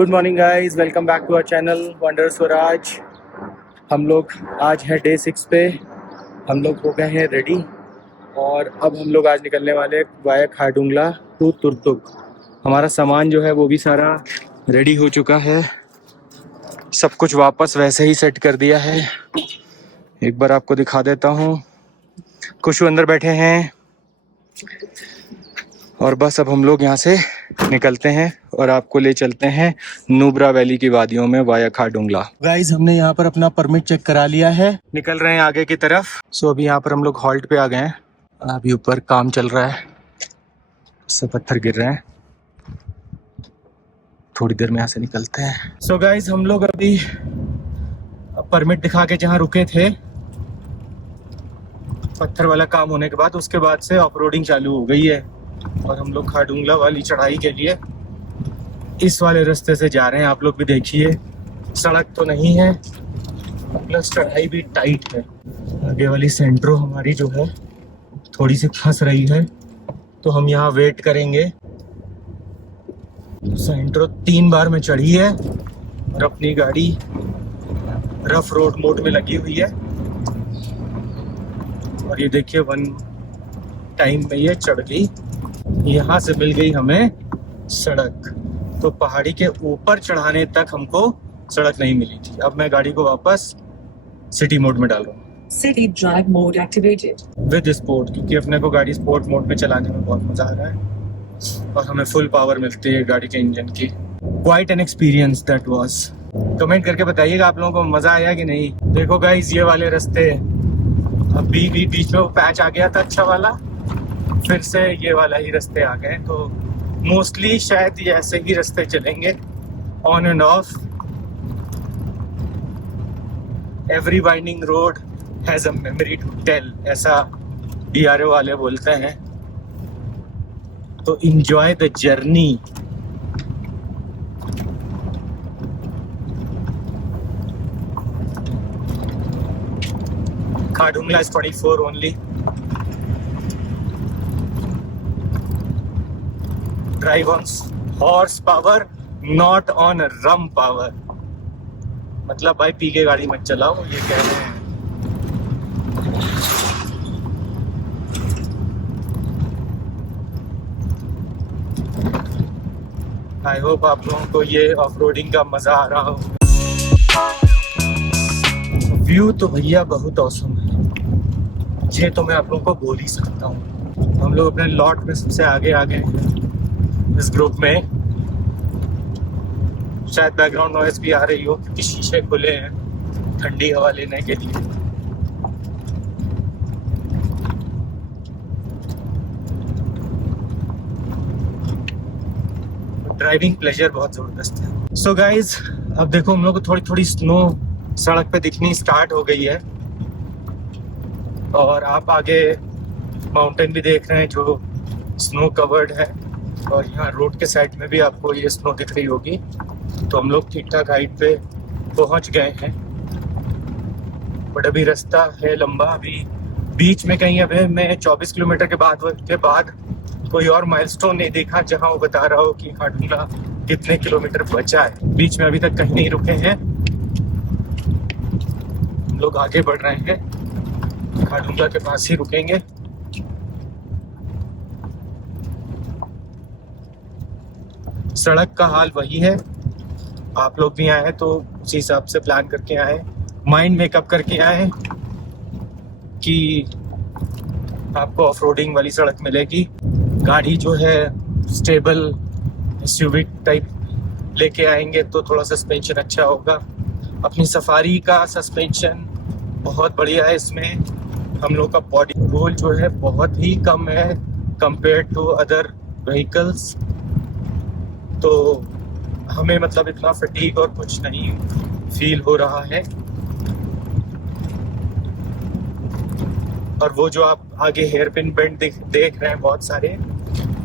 Good morning guys, welcome back to our channel Wonder Swaraj. हम लोग आज हैं डे 6 पे। हम लोग हो गए हैं रेडी और अब हम लोग आज निकलने वाले वाया खारडुंगला टू तुरतुक। हमारा सामान जो है वो भी सारा रेडी हो चुका है, सब कुछ वापस वैसे ही सेट कर दिया है। एक बार आपको दिखा देता हूँ। खुशू अंदर बैठे हैं और बस अब हम लोग यहाँ से निकलते हैं और आपको ले चलते हैं नुब्रा वैली की वादियों में वाया खारडुंगला। गाइस, हमने यहाँ पर अपना परमिट चेक करा लिया है, निकल रहे हैं आगे की तरफ। सो अभी यहाँ पर हम लोग हॉल्ट पे आ गए हैं। अभी ऊपर काम चल रहा है, सब पत्थर गिर रहे हैं। थोड़ी देर में यहाँ से निकलते हैं। सो गाइस, हम लोग अभी परमिट दिखा के जहाँ रुके थे, पत्थर वाला काम होने के बाद उसके बाद से ऑफ रोडिंग चालू हो गई है और हम लोग खारडुंगला वाली चढ़ाई के लिए इस वाले रास्ते से जा रहे हैं। आप लोग भी देखिए, सड़क तो नहीं है, प्लस चढ़ाई भी टाइट है। आगे वाली सेंट्रो हमारी जो है थोड़ी सी फंस रही है, तो हम यहाँ वेट करेंगे। सेंट्रो 3 बार में चढ़ी है और अपनी गाड़ी रफ रोड मोड में लगी हुई है। और ये देखिए, 1 टाइम में ये चढ़ गई। यहाँ से मिल गई हमें सड़क, तो पहाड़ी के ऊपर चढ़ाने तक हमको सड़क नहीं मिली थी। अब मैं गाड़ी को वापस सिटी मोड में डाल रहा हूँ, city drive mode activated with sport, क्योंकि अपने को गाड़ी स्पोर्ट मोड में चलाने में बहुत मजा आ रहा है और हमें फुल पावर मिलती है गाड़ी के इंजन की। Quite an experience that was. Comment करके बताइएगा आप लोगों को मजा आया कि नहीं। देखो गाइस, ये वाले रास्ते अभी भी बीच में वो पैच आ गया था अच्छा वाला, फिर से ये वाला ही रास्ते आ गए। तो मोस्टली शायद ये ऐसे ही रास्ते चलेंगे, on and off. Every winding road has a memory to tell, ऐसा DRO वाले बोलते हैं। तो enjoy the journey. Khardungla is 24 only. Drive on horse power, not on rum power. मतलब भाई पी के गाड़ी मत चलाओ, ये कह रहे हैं। आई होप आप लोगों को ये ऑफ रोडिंग का मजा आ रहा हो। व्यू तो भैया बहुत औसम है, ये तो मैं आप लोगों को बोल ही सकता हूँ। हम लोग अपने लॉट में सबसे आगे आ गए हैं इस ग्रुप में। शायद बैकग्राउंड नॉइज भी आ रही हो क्योंकि शीशे खुले हैं ठंडी हवा लेने के लिए। ड्राइविंग प्लेजर बहुत जबरदस्त है। सो गाइज, अब देखो हम लोग को थोड़ी थोड़ी स्नो सड़क पे दिखनी स्टार्ट हो गई है और आप आगे माउंटेन भी देख रहे हैं जो स्नो कवर्ड है, और यहाँ रोड के साइड में भी आपको ये स्नो दिख रही होगी। तो हम लोग ठीक ठाक हाइट पे पहुंच गए हैं, बट अभी रास्ता है लंबा। अभी बीच में कहीं अभी मैं 24 किलोमीटर के बाद कोई और माइलस्टोन नहीं देखा जहां वो बता रहा हो कि खारडुंगला कितने किलोमीटर बचा है। बीच में अभी तक कहीं नहीं रुके हैं, हम लोग आगे बढ़ रहे हैं। खारडुंगला के पास ही रुकेंगे। सड़क का हाल वही है, आप लोग भी आए हैं तो उसी हिसाब से प्लान करके आए, माइंड मेकअप करके आए कि आपको ऑफ रोडिंग वाली सड़क मिलेगी। गाड़ी जो है स्टेबल SUV टाइप लेके आएंगे तो थोड़ा सस्पेंशन अच्छा होगा। अपनी सफारी का सस्पेंशन बहुत बढ़िया है इसमें। हम लोग का बॉडी रोल जो है बहुत ही कम है कंपेयर टू अदर व्हीकल्स, तो हमें मतलब इतना फटीग और कुछ नहीं फील हो रहा है। और वो जो आप आगे हेयर पिन बेंड देख रहे हैं बहुत सारे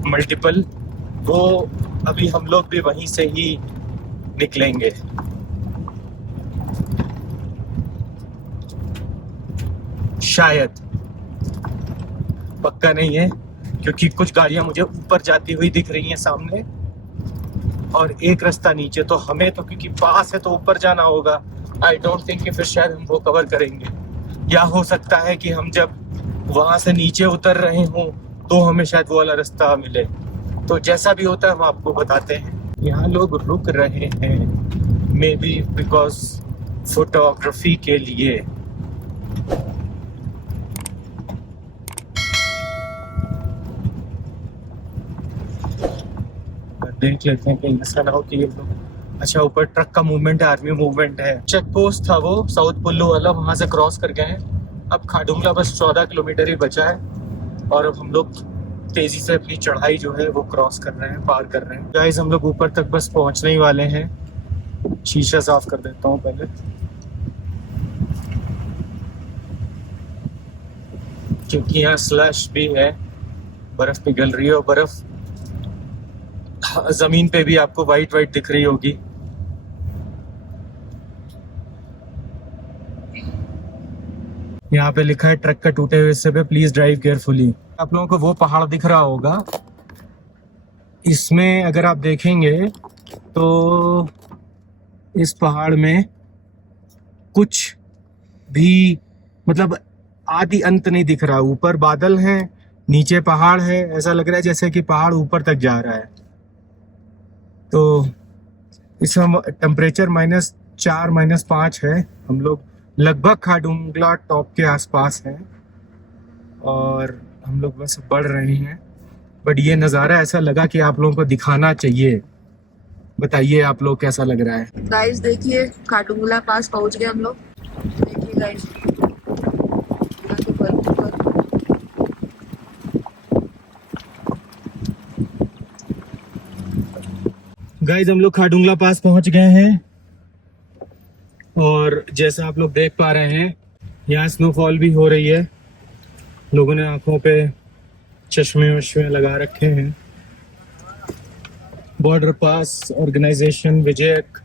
मल्टीपल, वो अभी हम लोग भी वहीं से ही निकलेंगे। शायद, पक्का नहीं है क्योंकि कुछ गाड़ियां मुझे ऊपर जाती हुई दिख रही हैं सामने, और एक रास्ता नीचे। तो हमें तो क्योंकि पास है तो ऊपर जाना होगा। आई डोंट थिंक कि फिर शायद हम वो कवर करेंगे, या हो सकता है कि हम जब वहां से नीचे उतर रहे हों तो हमें शायद वो वाला रास्ता मिले। तो जैसा भी होता है हम आपको बताते हैं। यहाँ लोग रुक रहे हैं, मे बी बिकॉज फोटोग्राफी के लिए। देख लेते हैं कहीं ऐसा ना हो कि ये लोग, अच्छा ऊपर ट्रक का मूवमेंट है, आर्मी मूवमेंट है। चेक पोस्ट था वो साउथ पुल्लू वाला, वहां से क्रॉस कर गए हैं। अब खाडुंगला बस 14 किलोमीटर ही बचा है और अब हम लोग तेजी से अपनी चढ़ाई जो है वो क्रॉस कर रहे हैं, पार कर रहे हैं। गाइस हम लोग ऊपर तक बस पहुंचने ही वाले हैं। शीशा साफ कर देता हूँ पहले, क्योंकि यहाँ स्लश भी है, बर्फ पिघल रही है और बर्फ जमीन पे भी आपको वाइट वाइट दिख रही होगी। यहाँ पे लिखा है ट्रक का टूटे हुए हिस्से पे प्लीज ड्राइव केयरफुली। आप लोगों को वो पहाड़ दिख रहा होगा, इसमें अगर आप देखेंगे तो इस पहाड़ में कुछ भी मतलब आदि अंत नहीं दिख रहा। ऊपर बादल हैं, नीचे पहाड़ है, ऐसा लग रहा है जैसे कि पहाड़ ऊपर तक जा रहा है। तो इस टेम्परेचर -4 -5 है। हम लोग लगभग खाडुंगला टॉप के आसपास हैं और हम लोग बस बढ़ रहे हैं। बट ये नज़ारा ऐसा लगा कि आप लोगों को दिखाना चाहिए। बताइए आप लोग कैसा लग रहा है। गाइस देखिए खाटुंगला पास पहुंच गए हम लोग। देखिए गाइस गाइस हम लोग खाडुंगला पास पहुंच गए हैं और जैसा आप लोग देख पा रहे हैं यहाँ स्नोफॉल भी हो रही है। लोगों ने आंखों पे चश्मे वश्मे लगा रखे हैं। बॉर्डर पास ऑर्गेनाइजेशन विजयक।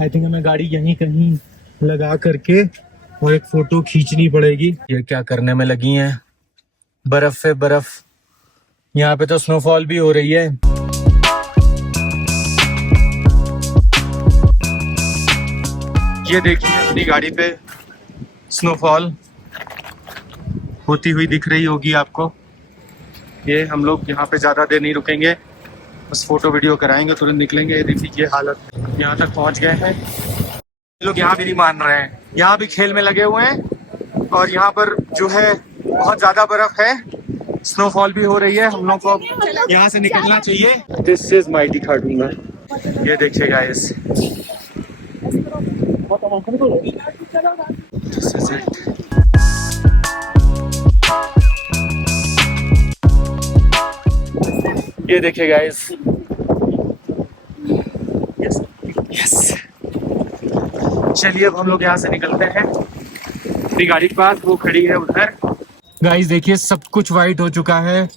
आई थिंक हमें गाड़ी यहीं कहीं लगा करके और एक फोटो खींचनी पड़ेगी। ये क्या करने में लगी हैं, बर्फ पे बर्फ। यहाँ पे तो स्नोफॉल भी हो रही है। ये देखिए अपनी गाड़ी पे स्नोफॉल होती हुई दिख रही होगी आपको। ये हम लोग यहाँ पे ज़्यादा देर नहीं रुकेंगे, बस फोटो वीडियो कराएंगे, तुरंत निकलेंगे। ये देखिए ये हालत, यहाँ तक पहुँच गए हैं। ये लोग यहाँ भी नहीं मान रहे हैं, यहाँ भी खेल में लगे हुए हैं और यहाँ पर जो है बहुत ज़्यादा बर्फ है, स्नोफॉल भी हो रही है। हम लोग को यहाँ से निकलना चाहिए। This is mighty Khardungla. ये देखिए गाइस, दिस इज इट। ये देखिए गाइस, यस। चलिए अब हम लोग यहाँ से निकलते हैं। अपनी गाड़ी के पास वो खड़ी है उधर। गाइस देखिए सब कुछ वाइट हो चुका है,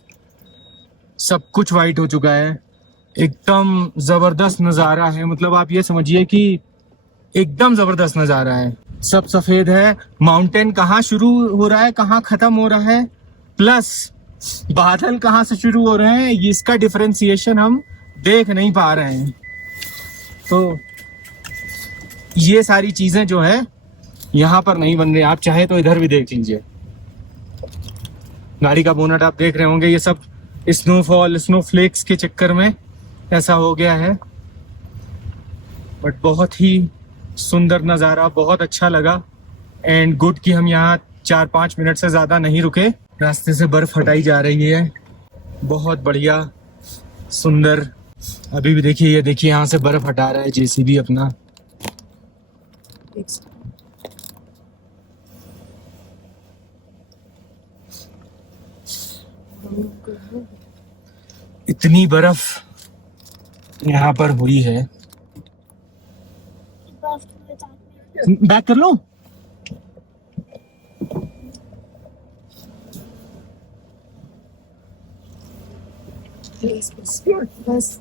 सब कुछ वाइट हो चुका है। एकदम जबरदस्त नज़ारा है, मतलब आप ये समझिए कि एकदम जबरदस्त नज़ारा है। सब सफेद है। माउंटेन कहाँ शुरू हो रहा है कहाँ खत्म हो रहा है, प्लस बादल कहाँ से शुरू हो रहे हैं, इसका डिफरेंशिएशन हम देख नहीं पा रहे हैं। तो ये सारी चीजें जो है यहाँ पर नहीं बन रही। आप चाहे तो इधर भी देख लीजिए, गाड़ी का बोनट आप देख रहे होंगे। ये सब स्नोफॉल स्नोफ्लेक्स के चक्कर में ऐसा हो गया है। बट बहुत ही सुंदर नज़ारा, बहुत अच्छा लगा। एंड गुड कि हम यहाँ 4-5 मिनट से ज़्यादा नहीं रुके। रास्ते से बर्फ हटाई जा रही है, बहुत बढ़िया सुंदर। अभी भी देखिए, ये देखिए यहाँ से बर्फ हटा रहा है जेसीबी अपना। इतनी बर्फ यहाँ पर हुई है। बैक कर लो। बस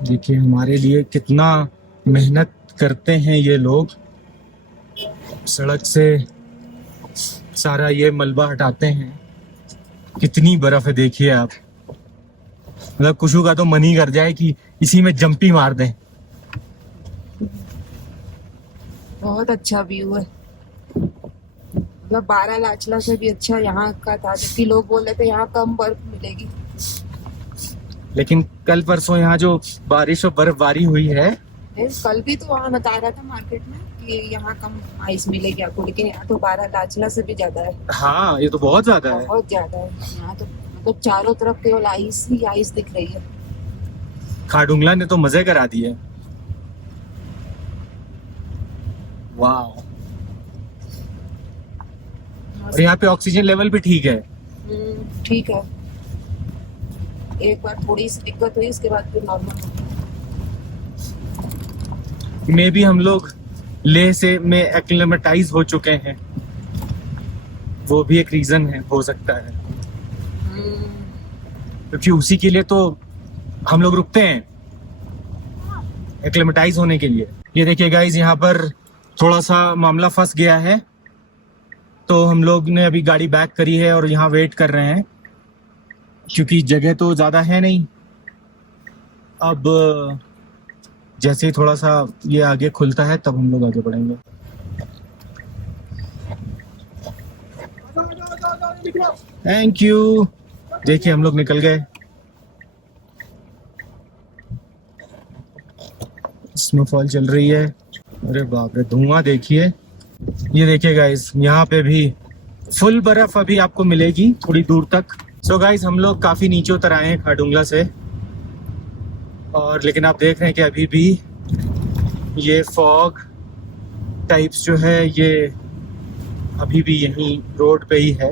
देखिए हमारे लिए कितना मेहनत करते हैं ये लोग, सड़क से सारा ये मलबा हटाते हैं। कितनी बर्फ है देखिए आप, मतलब कुछू का तो मन ही कर जाए कि इसी में जंपी मार दें। बहुत अच्छा व्यू है, मतलब बारालाचला से भी अच्छा यहाँ का था, जबकि लोग बोल रहे थे यहाँ कम बर्फ मिलेगी। लेकिन कल परसों यहाँ जो बारिश और बर्फबारी हुई है, कल भी तो वहाँ बता रहा था मार्केट में कि यहाँ कम आइस मिलेगी आपको, लेकिन यहाँ तो बारालाचला से भी ज्यादा है। हाँ ये तो बहुत ज्यादा है। बहुत ज्यादा है यहाँ तो, मतलब चारों तरफ केवल आइस ही आइस दिख रही है। खाडुंगला ने तो मजे करा दिए। वाह, और यहाँ पे ऑक्सीजन लेवल भी ठीक है। ठीक है, एक बार थोड़ी सी दिक्कत हुई, इसके बाद फिर नॉर्मल। मे भी हम लोग लेह से में एक्लेमेटाइज हो चुके हैं, वो भी एक रीजन है, हो सकता है, क्योंकि उसी के लिए तो हम लोग रुकते हैं, एक्लेमेटाइज होने के लिए। ये देखिए गाइस, यहाँ पर थोड़ा सा मामला फंस गया है, तो हम लोग ने अभी गाड़ी बैक करी है और यहाँ वेट कर रहे हैं, क्योंकि जगह तो ज़्यादा है नहीं। अब जैसे ही थोड़ा सा ये आगे खुलता है तब हम लोग आगे बढ़ेंगे। Thank you. देखिए हम लोग निकल गए। स्नोफॉल चल रही है, अरे बाप रे, धुआं देखिए। ये देखिए गाइस, यहाँ पे भी फुल बर्फ अभी आपको मिलेगी थोड़ी दूर तक। सो गाइस, हम लोग काफी नीचे उतर आए हैं खाडुंगला से, और लेकिन आप देख रहे हैं कि अभी भी ये फॉग टाइप्स जो है ये अभी भी यहीं रोड पे ही है,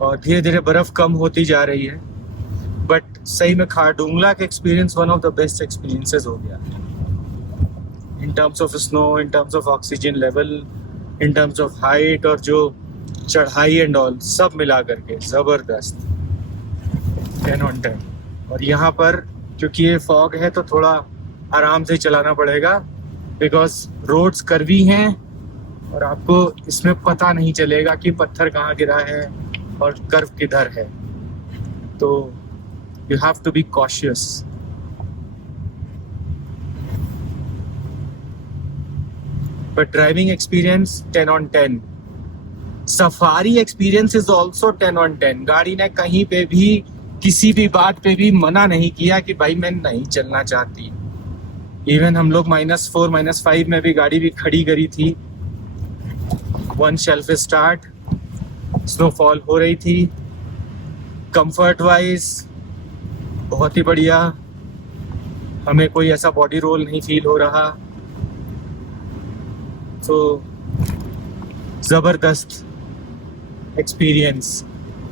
और धीरे धीरे बर्फ कम होती जा रही है। बट सही में खाडुंगला का experience one of the best experiences हो गया, in terms of snow, in terms of oxygen level, in terms of height, और जो चढ़ाई एंड ऑल सब मिला करके जबरदस्त 10 on 10। और यहाँ पर क्योंकि ये फॉग है तो थोड़ा आराम से चलाना पड़ेगा, बिकॉज रोड्स कर्वी हैं और आपको इसमें पता नहीं चलेगा कि पत्थर कहाँ गिरा है और कर्व किधर है, तो you have to be cautious. But driving experience 10 on 10। Safari experience is also 10 on 10। गाड़ी ने कहीं पे भी किसी भी बात पे भी मना नहीं किया कि भाई मैं नहीं चलना चाहती। इवन हम लोग -4 -5 में भी गाड़ी भी खड़ी करी थी। 1 शेल्फ स्टार्ट, स्नोफॉल हो रही थी। कंफर्ट वाइज बहुत ही बढ़िया, हमें कोई ऐसा बॉडी रोल नहीं फील हो रहा। तो जबरदस्त एक्सपीरियंस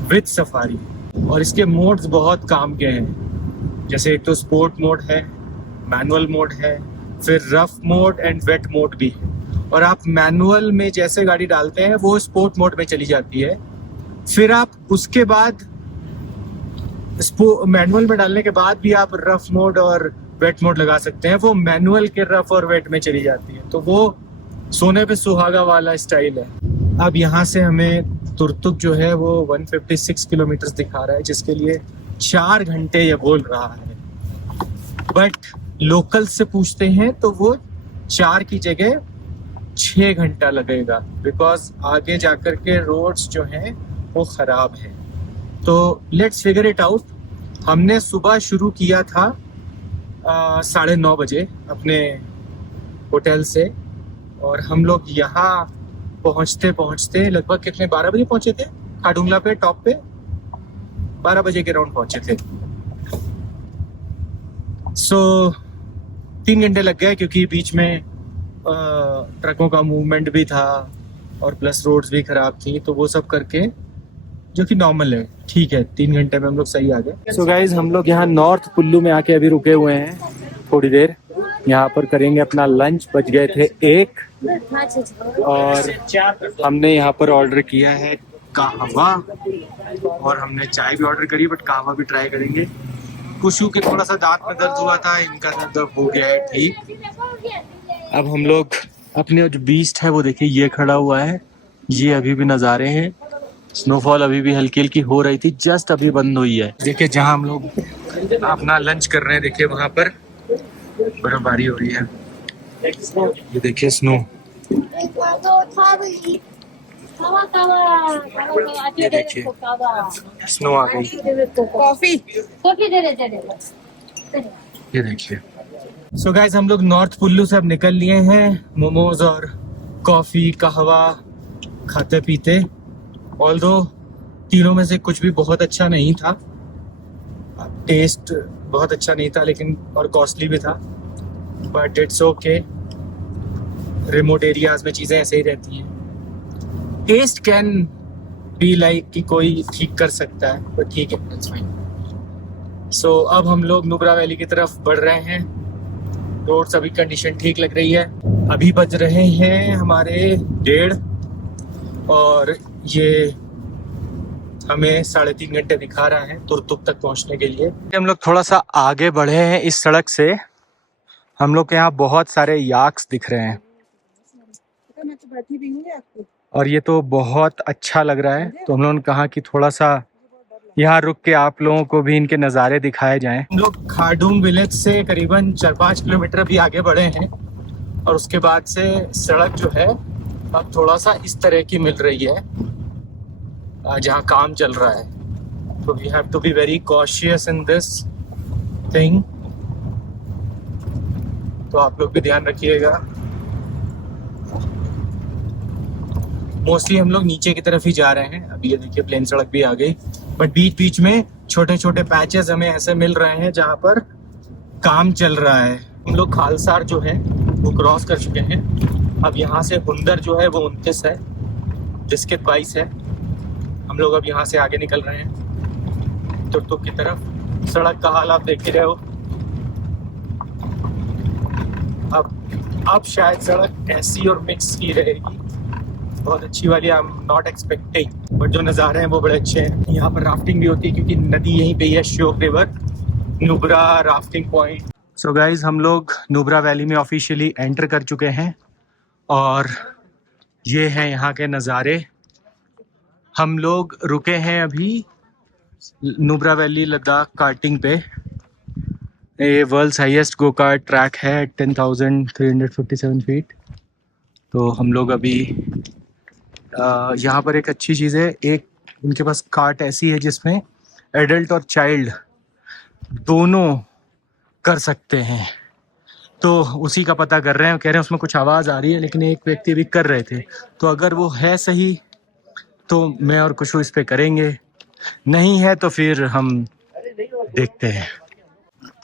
विद सफारी। और इसके मोड्स बहुत काम के हैं, जैसे एक तो स्पोर्ट मोड है, मैनुअल मोड है, फिर rough mode and wet mode भी है। और आप मैनुअल में जैसे गाड़ी डालते हैं वो स्पोर्ट मोड में चली जाती है, फिर आप उसके बाद मैनुअल में डालने के बाद भी आप रफ मोड और वेट मोड लगा सकते हैं, वो मैनुअल के रफ और वेट में चली जाती है। तो वो सोने पे सुहागा वाला स्टाइल है। अब यहाँ से हमें तुरतुक जो है वो 156 किलोमीटर दिखा रहा है, जिसके लिए 4 घंटे ये बोल रहा है। बट लोकल से पूछते हैं तो वो 4 की जगह 6 घंटा लगेगा, बिकॉज आगे जाकर के रोड्स जो हैं वो खराब है। तो लेट्स फिगर इट आउट। हमने सुबह शुरू किया था 9:30 बजे अपने होटल से, और हम लोग यहाँ पहुँचते पहुँचते लगभग कितने 12 बजे पहुँचे थे खाडुंगला पे, टॉप पे 12 बजे के राउंड पहुँचे थे। सो 3 घंटे लग गए, क्योंकि बीच में ट्रकों का मूवमेंट भी था और प्लस रोड्स भी खराब थी, तो वो सब करके, जो कि नॉर्मल है, ठीक है, 3 घंटे में हम लोग सही आ गए। सो गाइज, हम लोग यहाँ नॉर्थ कुल्लू में आके अभी रुके हुए हैं थोड़ी देर, यहाँ पर करेंगे अपना लंच। बज गए थे 1 और हमने यहाँ पर ऑर्डर किया है कहवा, और हमने चाय भी ऑर्डर करी, बट कहवा भी ट्राई करेंगे। कुशु के थोड़ा सा दांत में दर्द हुआ था, इनका दर्द हो गया है ठीक। अब हम लोग अपने जो बीस्ट है वो देखिए ये खड़ा हुआ है, ये अभी भी नज़ारे हैं। स्नोफॉल अभी भी हल्की हल्की हो रही थी, जस्ट अभी बंद हुई है। देखिए जहाँ हम लोग अपना लंच कर रहे हैं, देखिए वहाँ पर बर्फबारी हो रही है। ये देखिए स्नो, ये देखिए स्नो आ गई। कॉफी ये देखिए। सो गाइस हम लोग नॉर्थ कुल्लू से अब निकल लिए हैं, मोमोज और कॉफी कहवा खाते पीते। ऑल्दो तीनों में से कुछ भी बहुत अच्छा नहीं था, टेस्ट बहुत अच्छा नहीं था, लेकिन और कॉस्टली भी था, but it's okay. Remote areas में चीज़ें ऐसे ही रहती हैं। टेस्ट कैन बी लाइक कि कोई ठीक कर सकता है, बट ठीक है, इट्स फाइन। सो अब हम लोग नुब्रा वैली की तरफ बढ़ रहे हैं। रोड सभी कंडीशन ठीक लग रही है। अभी बज रहे हैं हमारे 1:30 और ये हमें 3.5 घंटे दिखा रहा है तुरतुक तक पहुंचने के लिए। हम लोग थोड़ा सा आगे बढ़े हैं इस सड़क से, हम लोग के यहाँ बहुत सारे याक्स दिख रहे हैं मैं तो बैठी भी हूँ आपको। और ये तो बहुत अच्छा लग रहा है। तो हम लोगों ने कहा कि थोड़ा सा यहाँ रुक के आप लोगों को भी इनके नज़ारे दिखाए जाएं। हम लोग खारडूंग विलेज से करीबन 4-5 किलोमीटर भी आगे बढ़े हैं और उसके बाद से सड़क जो है अब थोड़ा सा इस तरह की मिल रही है जहाँ काम चल रहा है। तो we have to be very cautious in this thing, तो आप लोग भी ध्यान रखिएगा। मोस्टली हम लोग नीचे की तरफ ही जा रहे हैं। अभी ये देखिए प्लेन सड़क भी आ गई, बट बीच बीच में छोटे छोटे पैचेस हमें ऐसे मिल रहे हैं जहाँ पर काम चल रहा है। हम लोग खालसार जो है वो क्रॉस कर चुके हैं। अब यहाँ से हुंदर जो है वो 29 है, जिसके 22 है। हम लोग अब यहाँ से आगे निकल रहे हैं तुरतुक की तरफ। सड़क का हाल आप देख ही रहे हो। अब शायद सड़क ऐसी और मिक्स ही रहेगी, बहुत अच्छी वाली। I am not expecting, but जो नज़ारे हैं वो बड़े अच्छे हैं। यहाँ पर राफ्टिंग भी होती है क्योंकि नदी यहीं पे है, Shyok river, Nubra rafting point. So guys हम लोग नुब्रा वैली में ऑफिशियली एंटर कर चुके हैं और ये हैं यहाँ के नज़ारे। हम लोग रुके हैं अभी नुब्रा वैली लद्दाख कार्टिंग पे। ये world's highest go kart track है, 10,357 फीट। तो हम लोग अभी यहाँ पर एक अच्छी चीज़ है, एक उनके पास कार्ट ऐसी है जिसमें एडल्ट और चाइल्ड दोनों कर सकते हैं। तो उसी का पता कर रहे हैं, कह रहे हैं उसमें कुछ आवाज़ आ रही है, लेकिन एक व्यक्ति भी कर रहे थे। तो अगर वो है सही तो मैं और कुछ इस पे करेंगे, नहीं है तो फिर हम देखते हैं,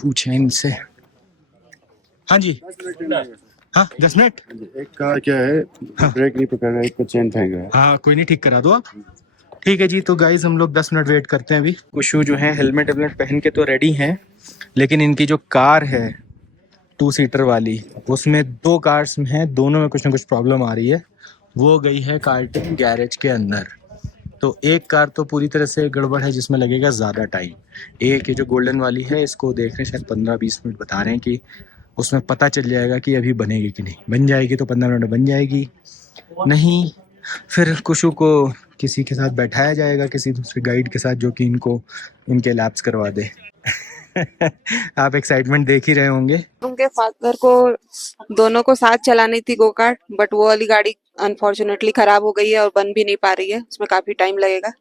पूछें इनसे। हाँ जी, हाँ 10 मिनट। एक कार क्या है, ब्रेक नहीं पकड़ रहा है, एक का चेन फेंक रहा है। हाँ कोई नहीं, ठीक करा दो आप। ठीक है जी, तो गाइज हम लोग 10 मिनट वेट करते हैं। अभी कुशु जो है हेलमेट पहन के तो रेडी हैं, लेकिन इनकी जो कार है 2 सीटर वाली, उसमें 2 कार्स हैं, दोनों में कुछ ना कुछ प्रॉब्लम आ रही है। वो गई है कार्टिंग गैरेज के अंदर। तो एक कार तो पूरी तरह से गड़बड़ है, जिसमें लगेगा ज़्यादा टाइम। एक ये जो गोल्डन वाली है, इसको देख रहे हैं शायद 15-20 मिनट बता रहे हैं कि उसमें पता चल जाएगा कि अभी बनेगी कि नहीं। बन जाएगी तो 15 मिनट में बन जाएगी, नहीं फिर कुशु को किसी के साथ बैठाया जाएगा, किसी दूसरे गाइड के साथ, जो कि इनको इनके लैप्स करवा दे। आप एक्साइटमेंट देख ही रहे होंगे। उनके फादर को दोनों को साथ चलानी थी गो कार्ट, बट वो वाली गाड़ी अनफॉर्चुनेटली खराब हो गई है और बन भी नहीं पा रही है, उसमें काफी टाइम लगेगा।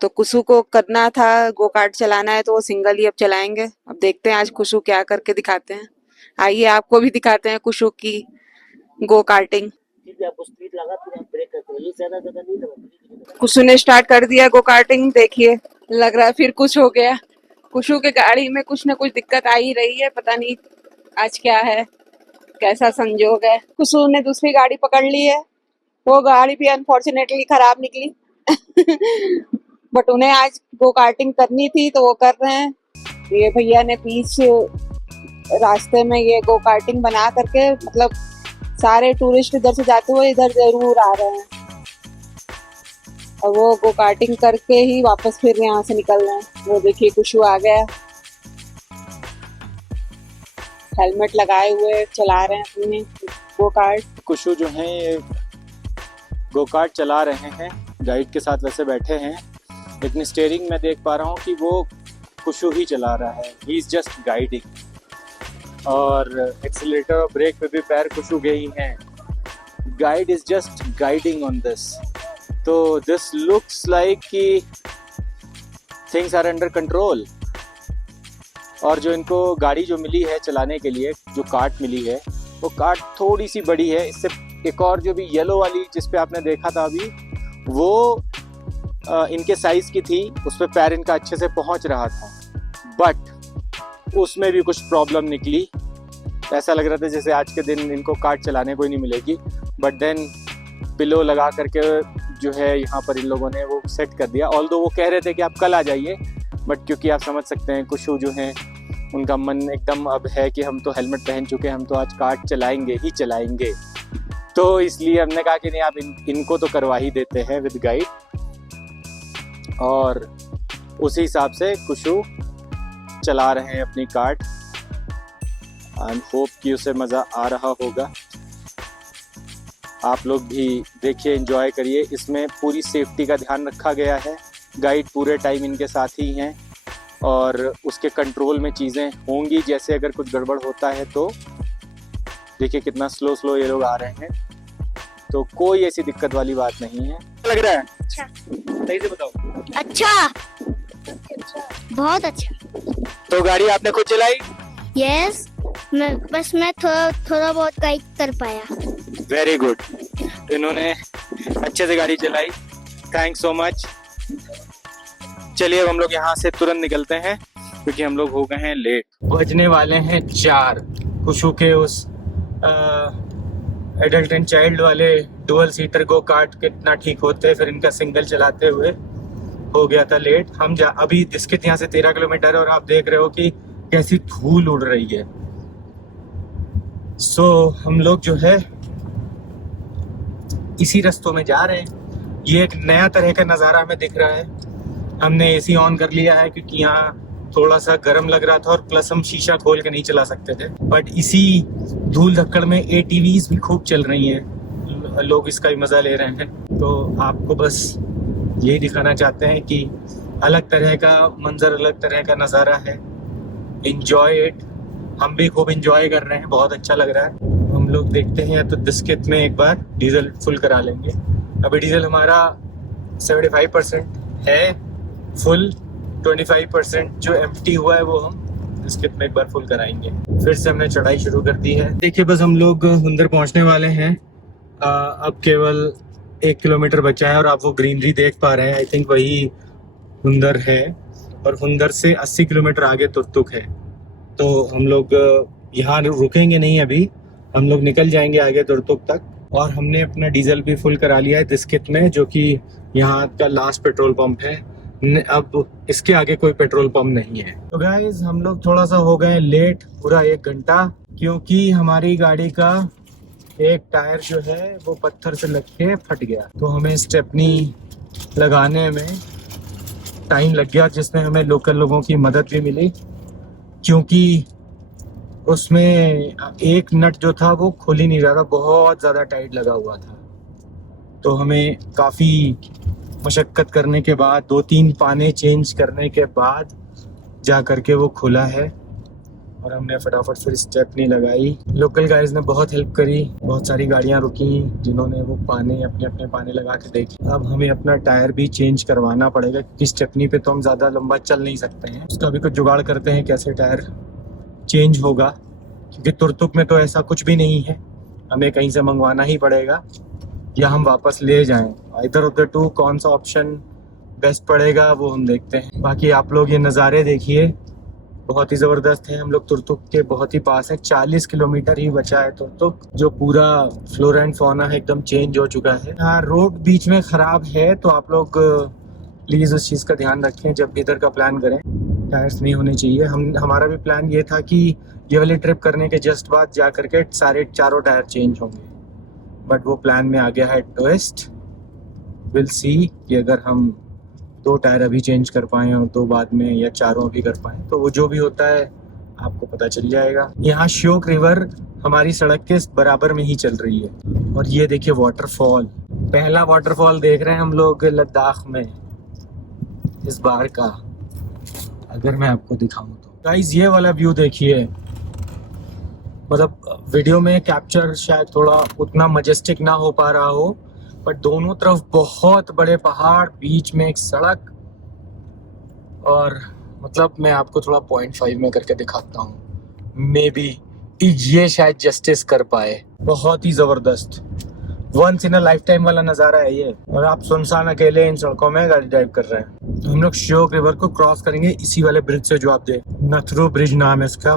तो कुशु को करना था गो कार्ट चलाना है, तो वो सिंगल ही अब चलाएंगे। अब देखते हैं आज कुशु क्या करके दिखाते हैं। आइए आपको भी दिखाते हैं कुशु की गो कार्टिंग। कुशु ने स्टार्ट कर दिया गो कार्टिंग, देखिए लग रहा है फिर कुछ हो गया। कुशु के गाड़ी में कुछ ना कुछ दिक्कत आ ही रही है, पता नहीं आज क्या है, कैसा संजोग है। कुशु ने दूसरी गाड़ी पकड़ ली है, वो गाड़ी भी अनफॉर्चुनेटली खराब निकली। बट उन्हें आज गो कार्टिंग करनी थी तो वो कर रहे हैं। ये भैया ने बीच रास्ते में ये गो कार्टिंग बना करके, मतलब सारे टूरिस्ट इधर से जाते हुए इधर जरूर आ रहे हैं, और वो गो कार्टिंग करके ही वापस फिर यहाँ से निकल रहे हैं। वो देखिए कुशु आ गया। हेलमेट लगाए हुए चला रहे हैं अपने गो कार्ट। कुशु जो हैं ये गो कार्ट चला रहे हैं, गाइड के साथ वैसे बैठे हैं, लेकिन स्टीयरिंग में देख पा रहा हूँ कि वो कुशु ही चला रहा है, ही इज जस्ट गाइडिंग। और एक्सीलरेटर और ब्रेक पे भी पैर कुशु के ही हैं, guide is just guiding on this. तो दिस लुक्स लाइक कि थिंग्स आर अंडर कंट्रोल। और जो इनको गाड़ी जो मिली है चलाने के लिए, जो कार्ट मिली है, वो कार्ट थोड़ी सी बड़ी है। इससे एक और जो भी येलो वाली जिस पे आपने देखा था अभी, वो इनके साइज की थी, उस पर पैर इनका अच्छे से पहुंच रहा था, बट उसमें भी कुछ प्रॉब्लम निकली। ऐसा लग रहा था जैसे आज के दिन इनको कार्ट चलाने को ही नहीं मिलेगी, बट देन पिलो लगा करके जो है यहाँ पर इन लोगों ने वो सेट कर दिया। ऑल्दो वो कह रहे थे कि आप कल आ जाइए, बट क्योंकि आप समझ सकते हैं कुशु जो हैं उनका मन एकदम अब है कि हम तो हेलमेट पहन चुके हैं, हम तो आज कार्ट चलाएंगे ही चलाएंगे, तो इसलिए हमने कहा कि नहीं आप इनको तो करवा ही देते हैं विद गाइड। और उसी हिसाब से कुशु चला रहे हैं अपनी कार्ट। आई होप कि उसे मज़ा आ रहा होगा। आप लोग भी देखिए, एंजॉय करिए। इसमें पूरी सेफ्टी का ध्यान रखा गया है, गाइड पूरे टाइम इनके साथ ही हैं और उसके कंट्रोल में चीज़ें होंगी। जैसे अगर कुछ गड़बड़ होता है तो देखिए कितना स्लो स्लो ये लोग आ रहे हैं, तो कोई ऐसी दिक्कत वाली बात नहीं है। लग रहा है अच्छा, सही से बताओ। अच्छा, बहुत अच्छा। तो गाड़ी आपने खुद चलाई? यस, मैं थोड़ा बहुत गाइड कर पाया। वेरी गुड, इन्होंने अच्छे से गाड़ी चलाई, थैंक्स सो मच। चलिए अब हम लोग यहाँ से तुरंत निकलते हैं क्योंकि हम लोग हो गए हैं लेट। बजने वाले हैं 4। कुशु के उस एडल्ट एंड चाइल्ड वाले डुअल सीटर गो कार्ट कितना ठीक होते, फिर इनका सिंगल चलाते हुए हो गया था लेट। हम अभी दिस्कित यहाँ से 13 किलोमीटर है और आप देख रहे हो कि कैसी धूल उड़ रही है। सो हम लोग जो है इसी रास्तों में जा रहे हैं। ये एक नया तरह का नज़ारा हमें दिख रहा है। हमने एसी ऑन कर लिया है क्योंकि यहाँ थोड़ा सा गर्म लग रहा था और प्लस हम शीशा खोल के नहीं चला सकते थे, बट इसी धूल धक्कड़ में ATVs भी खूब चल रही हैं, लोग इसका भी मज़ा ले रहे हैं। तो आपको बस यही दिखाना चाहते हैं कि अलग तरह का मंजर, अलग तरह का नज़ारा है। Enjoy it. हम भी खूब इंजॉय कर रहे हैं, बहुत अच्छा लग रहा है। हम लोग देखते हैं तो दिस्कित में एक बार डीजल फुल करा लेंगे। अभी डीजल हमारा 75% है फुल, 25% जो एम्प्टी हुआ है वो हम दिस्कित में एक बार फुल कराएंगे। फिर से हमने चढ़ाई शुरू कर दी है। देखिए बस हम लोग हुंदर पहुंचने वाले हैं। अब केवल 1 किलोमीटर बचा है और आप वो ग्रीनरी देख पा रहे हैं, आई थिंक वही हुंदर है। और हुंदर से 80 किलोमीटर आगे तुर्तुक है। तो हम लोग यहाँ रुकेंगे नहीं, अभी हम लोग निकल जाएंगे आगे तुर्तुक तक। और हमने अपना डीजल भी फुल करा लिया है दिस्कित में, जो कि यहाँ का लास्ट पेट्रोल पंप है। अब इसके आगे कोई पेट्रोल पंप नहीं है। तो गाइस हम लोग थोड़ा सा हो गए लेट, पूरा 1 घंटा, क्योंकि हमारी गाड़ी का एक टायर जो है वो पत्थर से लग के फट गया। तो हमें स्टेपनी लगाने में टाइम लग गया, जिसमें हमें लोकल लोगों की मदद भी मिली, क्योंकि उसमें एक नट जो था वो खुल ही नहीं रहा था, बहुत ज़्यादा टाइट लगा हुआ था। तो हमें काफ़ी मशक्क़त करने के बाद, 2-3 पाने चेंज करने के बाद जा करके वो खुला है। और हमने फटाफट फिर स्टेपनी लगाई। लोकल गाइज ने बहुत हेल्प करी, बहुत सारी गाड़ियां रुकी जिन्होंने वो पाने अपने अपने पाने लगा के देखी। अब हमें अपना टायर भी चेंज करवाना पड़ेगा क्योंकि स्टेपनी पे तो हम ज़्यादा लंबा चल नहीं सकते हैं। उसका भी कुछ जुगाड़ करते हैं कैसे टायर चेंज होगा, क्योंकि तुर्तुक में तो ऐसा कुछ भी नहीं है, हमें कहीं से मंगवाना ही पड़ेगा या हम वापस ले जाएं। इधर उधर टू कौन सा ऑप्शन बेस्ट पड़ेगा वो हम देखते हैं। बाकी आप लोग ये नज़ारे देखिए, बहुत ही ज़बरदस्त है। हम लोग तुर्तुक के बहुत ही पास है, 40 किलोमीटर ही बचा है तुर्तुक, जो पूरा फ्लोरा एंड फौना है एकदम चेंज हो चुका है। यहाँ रोड बीच में ख़राब है, तो आप लोग प्लीज़ उस चीज़ का ध्यान रखें जब भी इधर का प्लान करें। टायर्स नहीं होने चाहिए। हमारा भी प्लान ये था कि ये वाली ट्रिप करने के जस्ट बाद जा करके चारों टायर चेंज होंगे, बट वो प्लान में आ गया है ट्विस्ट। विल सी कि अगर हम 2 टायर अभी चेंज कर पाएँ और 2 बाद में, या चारों अभी कर पाएँ, तो वो जो भी होता है आपको पता चल जाएगा। यहाँ श्योक रिवर हमारी सड़क के बराबर में ही चल रही है। और ये देखिए वाटरफॉल, पहला वाटरफॉल देख रहे हैं हम लोग लद्दाख में इस बार का। अगर मैं आपको दिखाऊं तो गाइस ये वाला व्यू देखिए, मतलब वीडियो में कैप्चर शायद थोड़ा उतना मजेस्टिक ना हो पा रहा हो, बट दोनों तरफ बहुत बड़े पहाड़, बीच में एक सड़क। और मतलब मैं आपको थोड़ा 0.5 में करके दिखाता हूँ, मे बी ये शायद जस्टिस कर पाए। बहुत ही जबरदस्त once in a lifetime वाला नज़ारा है ये। और आप सुनसान अकेले इन सड़कों में गाड़ी ड्राइव कर रहे हैं। तो हम लोग श्योक रिवर को क्रॉस करेंगे इसी वाले ब्रिज से जो आप देख, नथरू ब्रिज नाम है इसका।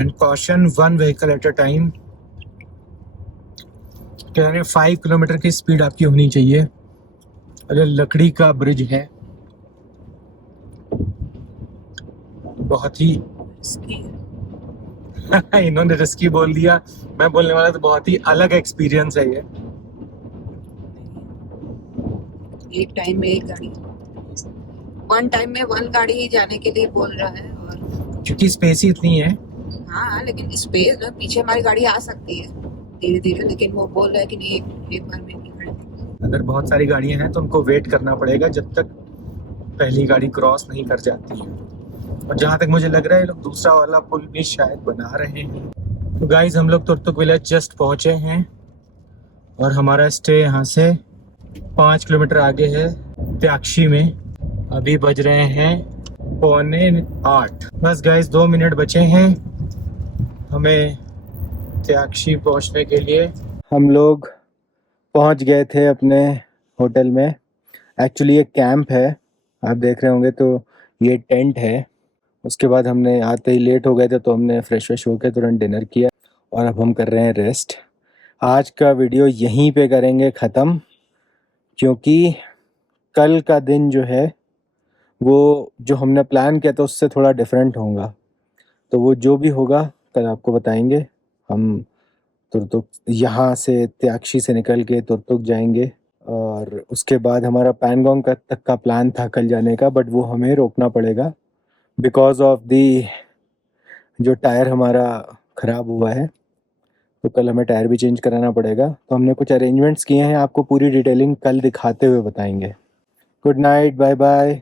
And caution 1 vehicle at a time. कह रहे हैं 5 किलोमीटर की स्पीड आपकी होनी चाहिए। अरे लकड़ी का ब्रिज है, बहुत ही इन्होंने रिस्की बोल दिया, मैं बोलने वाला तो बहुत ही अलग एक्सपीरियंस है ये। एक टाइम में एक गाड़ी, वन टाइम में वन गाड़ी ही जाने के लिए बोल रहा है। और क्योंकि स्पेस ही इतनी है। हाँ, लेकिन स्पेस ना, पीछे हमारी गाड़ी आ सकती है धीरे धीरे, लेकिन वो बोल रहा है कि नहीं एक बार में नहीं खड़े। अगर बहुत सारी गाड़ियां हैं तो उनको वेट करना पड़ेगा जब तक पहली गाड़ी क्रॉस नहीं कर जाती है। और जहां तक मुझे लग रहा है ये लोग दूसरा वाला पुल भी शायद बना रहे हैं। तो गाइज हम लोग तुर्तुक विलेज जस्ट पहुंचे हैं और हमारा स्टे यहाँ से 5 किलोमीटर आगे है त्याक्षी में। अभी बज रहे हैं 7:45। बस गाइज 2 मिनट बचे हैं हमें त्याक्षी पहुंचने के लिए। हम लोग पहुंच गए थे अपने होटल में। एक्चुअली ये कैंप है, आप देख रहे होंगे, तो ये टेंट है। उसके बाद हमने आते ही लेट हो गए थे तो हमने फ्रेश होकर तुरंत डिनर किया और अब हम कर रहे हैं रेस्ट। आज का वीडियो यहीं पे करेंगे ख़त्म, क्योंकि कल का दिन जो है वो जो हमने प्लान किया था उससे थोड़ा डिफरेंट होगा। तो वो जो भी होगा कल आपको बताएंगे। हम तुर्तुक यहाँ से त्याक्षी से निकल के तुर्तुक जाएंगे और उसके बाद हमारा पैंगोंग तक का प्लान था कल जाने का, बट वो हमें रोकना पड़ेगा बिकॉज ऑफ दी जो टायर हमारा ख़राब हुआ है। तो कल हमें टायर भी चेंज कराना पड़ेगा। तो हमने कुछ अरेंजमेंट्स किए हैं, आपको पूरी डिटेलिंग कल दिखाते हुए बताएंगे। Good night, bye bye.